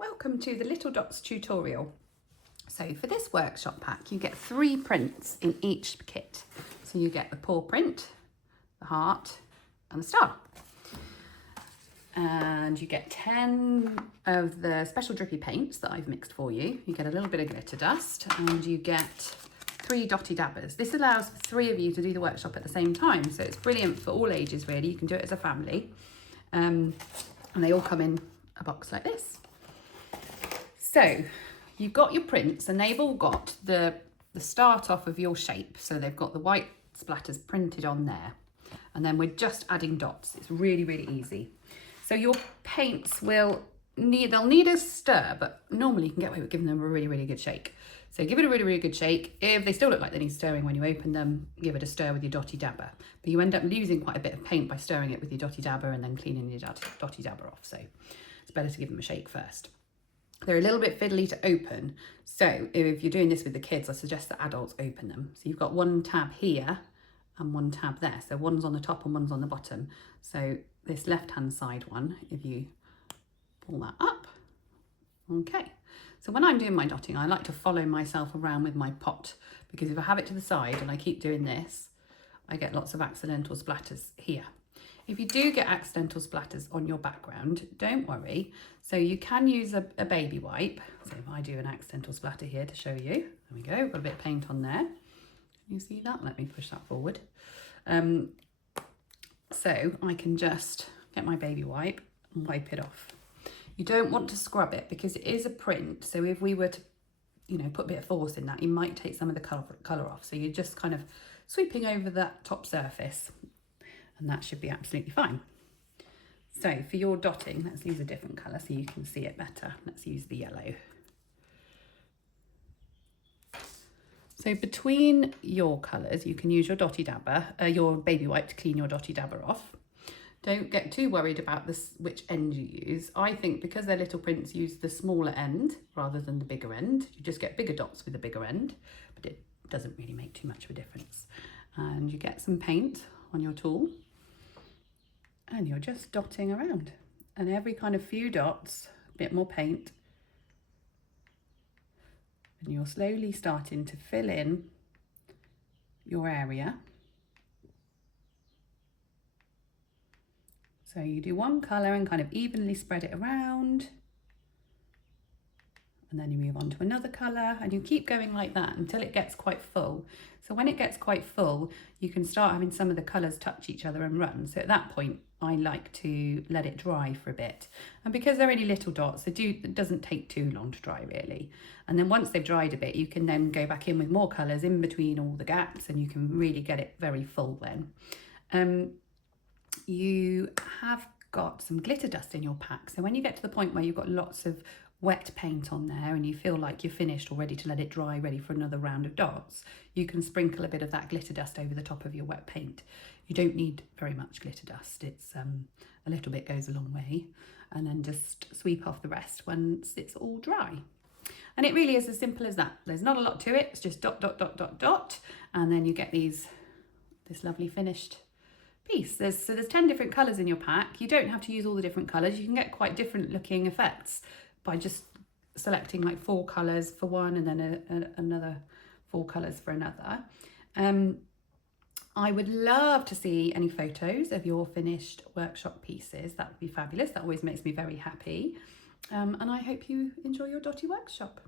Welcome to the Little Dots tutorial. So for this workshop pack, you get 3 prints in each kit. So you get the paw print, the heart and the star. And you get 10 of the special drippy paints that I've mixed for you. You get a little bit of glitter dust and you get 3 dotty dabbers. This allows for 3 of you to do the workshop at the same time. So it's brilliant for all ages really. You can do it as a family. And they all come in a box like this. So you've got your prints and they've all got the start off of your shape. So they've got the white splatters printed on there. And then we're just adding dots. It's really, really easy. So your paints they'll need a stir, but normally you can get away with giving them a really, really good shake. So give it a really, really good shake. If they still look like they need stirring when you open them, give it a stir with your dotty dabber. But you end up losing quite a bit of paint by stirring it with your dotty dabber and then cleaning your dotty dabber off. So it's better to give them a shake first. They're a little bit fiddly to open. So if you're doing this with the kids, I suggest that adults open them. So you've got one tab here and one tab there. So one's on the top and one's on the bottom. So this left-hand side one, if you pull that up, okay. So when I'm doing my dotting, I like to follow myself around with my pot, because if I have it to the side and I keep doing this, I get lots of accidental splatters here. If you do get accidental splatters on your background, don't worry. So you can use a baby wipe. So if I do an accidental splatter here to show you, there we go, got a bit of paint on there. Can you see that? Let me push that forward. So I can just get my baby wipe and wipe it off. You don't want to scrub it because it is a print. So if we were to, put a bit of force in that, you might take some of the colour off. So you're just kind of sweeping over that top surface and that should be absolutely fine. So for your dotting, let's use a different colour so you can see it better. Let's use the yellow. So between your colours, you can use your dotty dabber, your baby wipe to clean your dotty dabber off. Don't get too worried about which end you use. I think because they're little prints, use the smaller end rather than the bigger end. You just get bigger dots with the bigger end, but it doesn't really make too much of a difference. And you get some paint on your tool and you're just dotting around. And every kind of few dots, a bit more paint, and you're slowly starting to fill in your area. So you do one colour and kind of evenly spread it around. And then you move on to another colour and you keep going like that until it gets quite full. So when it gets quite full, you can start having some of the colours touch each other and run. So at that point, I like to let it dry for a bit. And because they're only little dots, it doesn't take too long to dry really. And then once they've dried a bit, you can then go back in with more colours in between all the gaps and you can really get it very full then. You have got some glitter dust in your pack. So when you get to the point where you've got lots of wet paint on there and you feel like you're finished or ready to let it dry, ready for another round of dots, you can sprinkle a bit of that glitter dust over the top of your wet paint. You don't need very much glitter dust. It's a little bit goes a long way, and then just sweep off the rest once it's all dry. And it really is as simple as that. There's not a lot to it. It's just dot, dot, dot, dot, dot, and then you get this lovely finished piece. There's 10 different colours in your pack. You don't have to use all the different colours. You can get quite different looking effects by just selecting like 4 colours for one and then another 4 colours for another. I would love to see any photos of your finished workshop pieces. That would be fabulous. That always makes me very happy. And I hope you enjoy your dotty workshop.